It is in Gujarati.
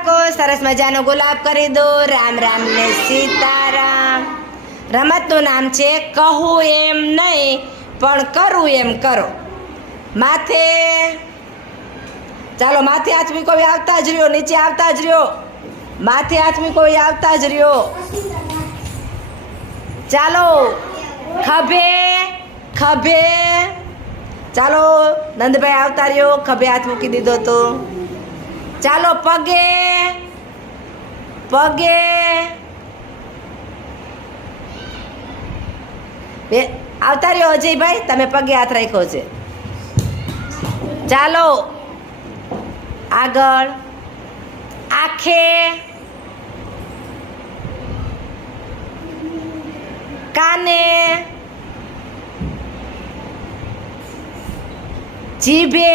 બાળકો સરસ મજાનો ગુલાબ કરી દો. રામ રામ ને સીતારામ. રમતનું નામ છે કહું એમ નહીં પણ કરું એમ કરો. માથે ચાલો માથે હાથ મૂકો આવતા જ રહ્યો, નીચે આવતા જ રહ્યો. માથે હાથ મૂકો આવતા જ રહ્યો. ચાલો ખભે ખભે. ચાલો નંદભાઈ આવતા રહ્યો, ખભે હાથ મૂકી દીધો તો. ચાલો પગે પગે. આવતા રહ્યો અજયભાઈ, તમે પગે હાથ રાખ્યો છે. ચાલો આગળ આંખે કાને જીભે